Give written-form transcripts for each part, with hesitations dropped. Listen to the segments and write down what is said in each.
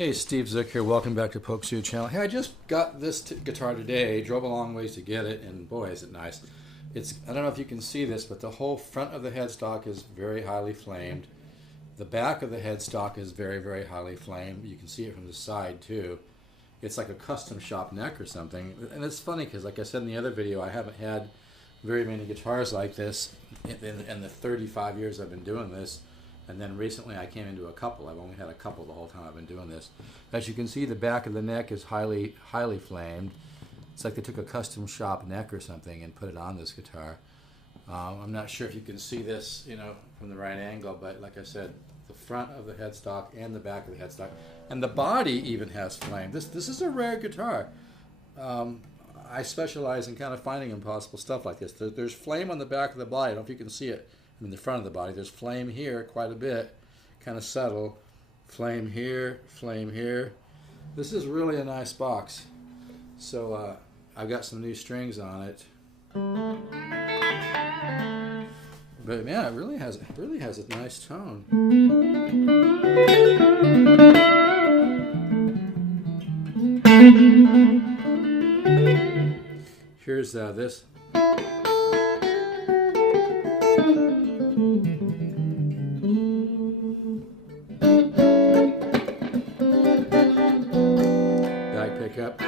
Hey, Steve Zook here. Welcome back to Poke Suit Channel. Hey, I just got this guitar today. Drove a long ways to get it, and boy, is it nice. I don't know if you can see this, but the whole front of the headstock is very highly flamed. The back of the headstock is very, very highly flamed. You can see it from the side too. It's like a custom shop neck or something. And it's funny because, like I said in the other video, I haven't had very many guitars like this in the 35 years I've been doing this. And then recently I came into a couple. I've only had a couple the whole time I've been doing this. As you can see, the back of the neck is highly flamed. It's like they took a custom shop neck or something and put it on this guitar. I'm not sure if you can see this, from the right angle, but like I said, the front of the headstock and the back of the headstock, and the body even has flame. This is a rare guitar. I specialize in kind of finding impossible stuff like this. There's flame on the back of the body. I don't know if you can see it. In the front of the body, there's flame here quite a bit, kind of subtle. Flame here, flame here. This is really a nice box. So I've got some new strings on it. But man, it really has a nice tone. Here's this. Back pickup.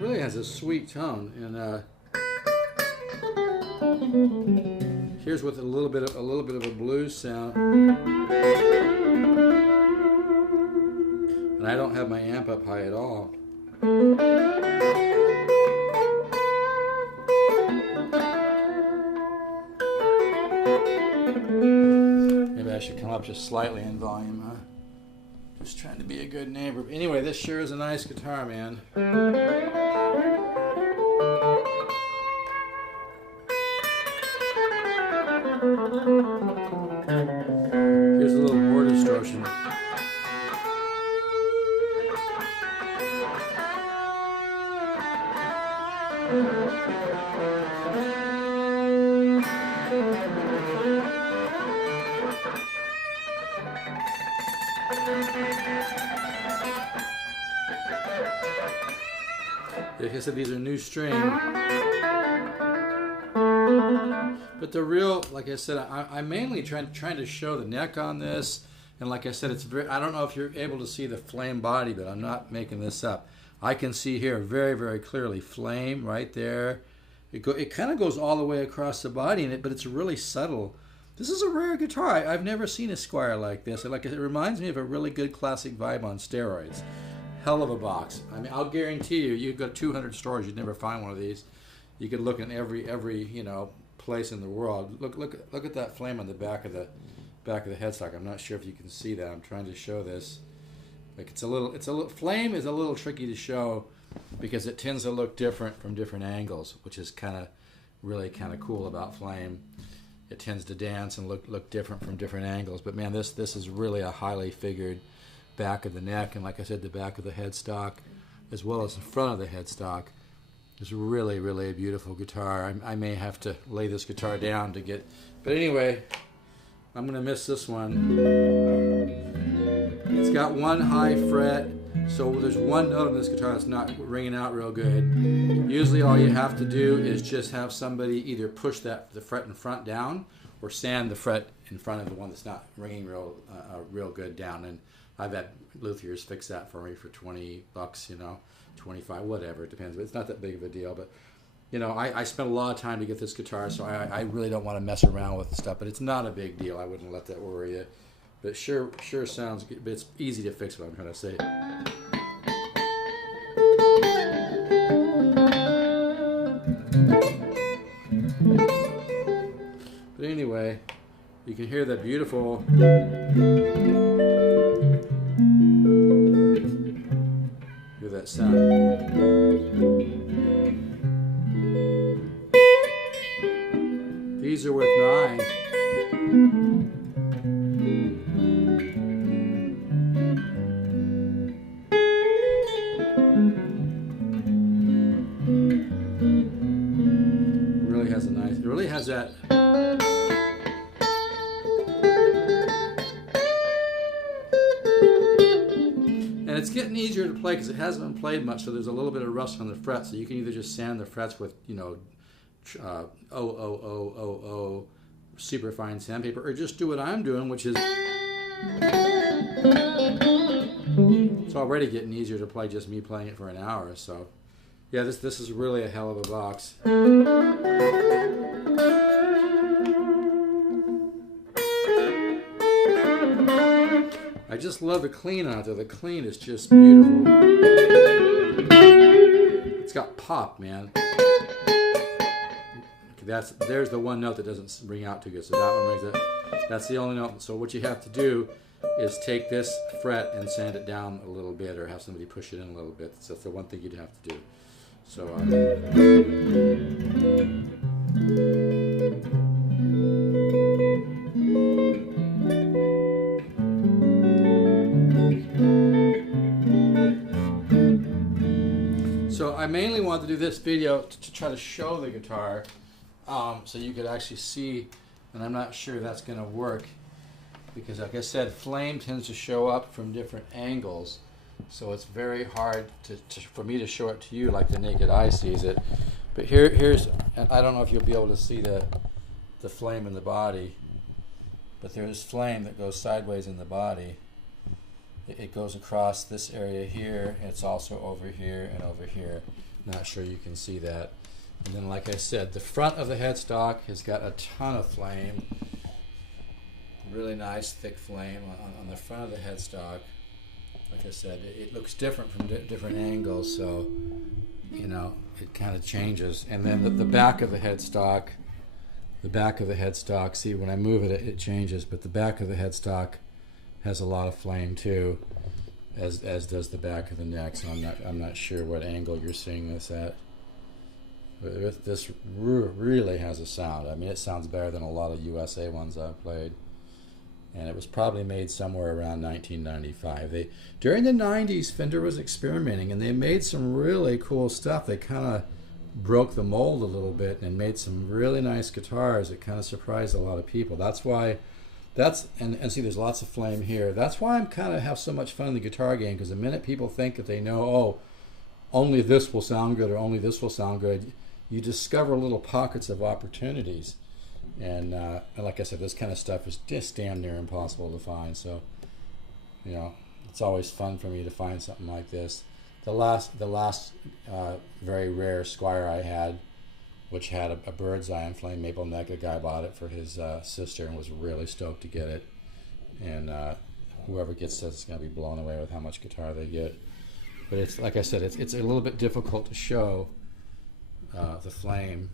Really has a sweet tone, and here's with a little bit of a blues sound. And I don't have my amp up high at all. Maybe I should come up just slightly in volume, huh? Just trying to be a good neighbor. But anyway, this sure is a nice guitar, man. Here's a little more distortion. Like I said, these are new strings. But the real, like I said, I'm mainly trying to show the neck on this. And like I said, it's very, I don't know if you're able to see the flame body, but I'm not making this up. I can see here very, very clearly flame right there. It kind of goes all the way across the body, but it's really subtle. This is a rare guitar. I've never seen a Squire like this. Like, it reminds me of a really good classic vibe on steroids. Hell of a box. I mean, I'll guarantee you go to 200 stores, you'd never find one of these. You could look in every place in the world. Look at that flame on the back of the headstock. I'm not sure if you can see that. I'm trying to show this. Like flame is a little tricky to show because it tends to look different from different angles, which is really kind of cool about flame. It tends to dance and look different from different angles. But man, this is really a highly figured back of the neck, and like I said, the back of the headstock, as well as the front of the headstock, is really, really a beautiful guitar. I may have to lay this guitar down to get, but anyway, I'm gonna miss this one. It's got one high fret, so there's one note on this guitar that's not ringing out real good. Usually all you have to do is just have somebody either push the fret in front down or sand the fret in front of the one that's not ringing real good down. And I've had luthiers fix that for me for $20, 25, whatever, it depends. But it's not that big of a deal. But I spent a lot of time to get this guitar, so I really don't want to mess around with the stuff. But it's not a big deal. I wouldn't let that worry you. But it sure sounds good. But it's easy to fix, what I'm trying to say. But anyway, you can hear that beautiful. Hear that sound. These are with 9. really has that. And it's getting easier to play because it hasn't been played much, so there's a little bit of rust on the frets. So you can either just sand the frets with, you know, super fine sandpaper, or just do what I'm doing, which is. It's already getting easier to play just me playing it for an hour. So, yeah, this is really a hell of a box. I just love the clean on it, though. The clean is just beautiful. It's got pop, man. Okay, there's the one note that doesn't ring out too good. So that one rings it. That's the only note. So what you have to do is take this fret and sand it down a little bit, or have somebody push it in a little bit. So that's the one thing you'd have to do. So. So I mainly wanted to do this video to try to show the guitar, so you could actually see, and I'm not sure that's going to work because, like I said, flame tends to show up from different angles, so it's very hard for me to show it to you like the naked eye sees it. But here's, I don't know if you'll be able to see the flame in the body, but there's flame that goes sideways in the body. It goes across this area here, and it's also over here and over here. Not sure you can see that. And then, like I said, the front of the headstock has got a ton of flame. Really nice thick flame on the front of the headstock. Like I said, it looks different from different angles, so, you know, it kind of changes. And then the back of the headstock, see, when I move it, it changes, but the back of the headstock has a lot of flame too, as does the back of the neck. So I'm not sure what angle you're seeing this at. But this really has a sound. I mean, it sounds better than a lot of USA ones I've played. And it was probably made somewhere around 1995. During the 90s, Fender was experimenting, and they made some really cool stuff. They kind of broke the mold a little bit and made some really nice guitars. It kind of surprised a lot of people. That's why. And see, there's lots of flame here. That's why I'm kind of have so much fun in the guitar game, because the minute people think that they know, oh, only this will sound good or only this will sound good, you discover little pockets of opportunities. And like I said, this kind of stuff is just damn near impossible to find. So, you know, it's always fun for me to find something like this. The last very rare Squire I had, which had a bird's eye and flame maple neck. A guy bought it for his sister and was really stoked to get it. And whoever gets this is going to be blown away with how much guitar they get. But it's, like I said, it's a little bit difficult to show the flame.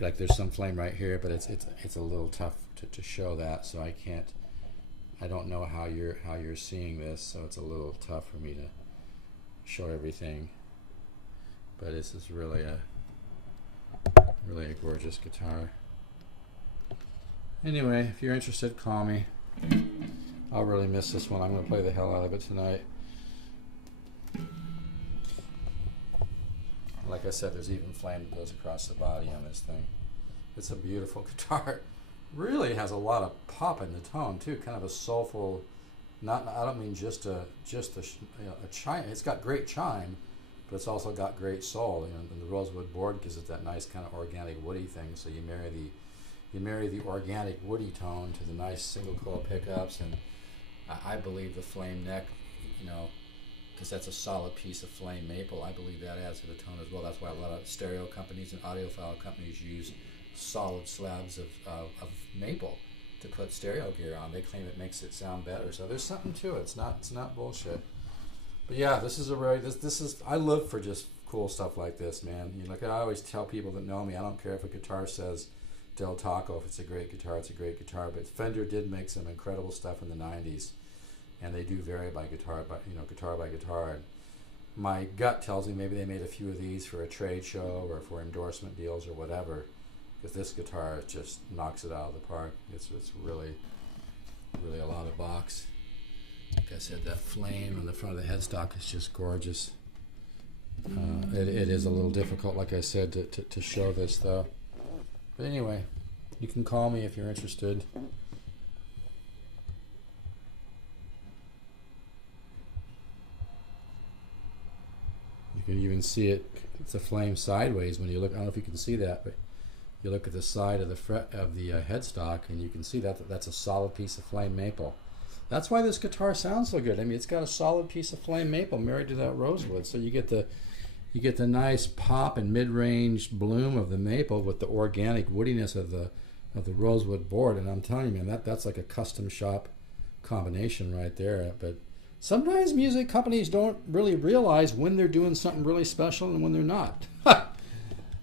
Like there's some flame right here, but it's a little tough to show that. So I don't know how you're seeing this. So it's a little tough for me to show everything. But this is really a gorgeous guitar. Anyway, if you're interested, call me. I'll really miss this one. I'm going to play the hell out of it tonight. Like I said, there's even flame that goes across the body on this thing. It's a beautiful guitar. Really has a lot of pop in the tone too. Kind of a soulful. I don't mean just a chime. It's got great chime, but it's also got great soul. You know, and the rosewood board gives it that nice kind of organic woody thing. So you marry the organic woody tone to the nice single coil pickups, and I believe the flame neck, you know, because that's a solid piece of flame maple. I believe that adds to the tone as well. That's why a lot of stereo companies and audiophile companies use solid slabs of maple to put stereo gear on. They claim it makes it sound better. So there's something to it. It's not bullshit. But yeah, this is I live for just cool stuff like this, man. You know, like I always tell people that know me, I don't care if a guitar says Del Taco. If it's a great guitar, it's a great guitar. But Fender did make some incredible stuff in the 90s. And they do vary by guitar by guitar. And my gut tells me maybe they made a few of these for a trade show or for endorsement deals or whatever. Because this guitar just knocks it out of the park. It's really a lot of box. Like I said, that flame on the front of the headstock is just gorgeous. It is a little difficult, like I said, to show this though. But anyway, you can call me if you're interested. You can even see it. It's a flame sideways when you look. I don't know if you can see that, but you look at the side of the fret of the headstock, and you can see that that's a solid piece of flame maple. That's why this guitar sounds so good. I mean, it's got a solid piece of flame maple married to that rosewood, so you get the nice pop and mid-range bloom of the maple with the organic woodiness of the rosewood board. And I'm telling you, man, that's like a custom shop combination right there. But sometimes music companies don't really realize when they're doing something really special and when they're not.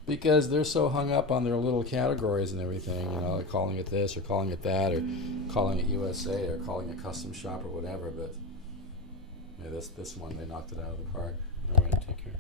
Because they're so hung up on their little categories and everything, you know, like calling it this or calling it that or calling it USA or calling it custom shop or whatever. But yeah, this one, they knocked it out of the park. All right, take care.